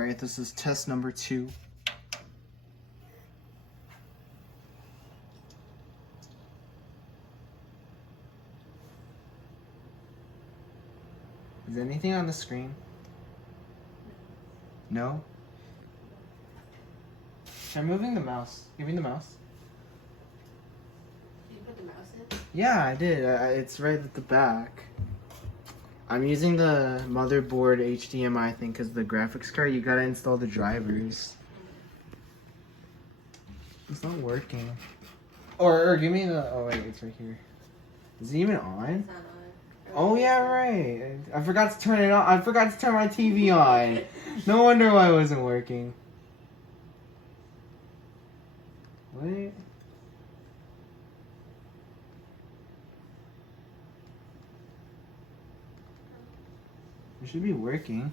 Alright, this is test number 2. Is anything on the screen? No? Try moving the mouse. Give me the mouse. Did you put the mouse in? Yeah, I did. It's right at the back. I'm using the motherboard HDMI thing because the graphics card, you gotta install the drivers. It's not working. Or give me the, oh wait, it's right here. Is it even on? It's not on. Oh yeah, right. I forgot to turn it on. I forgot to turn my TV on. No wonder why it wasn't working. What? It should be working.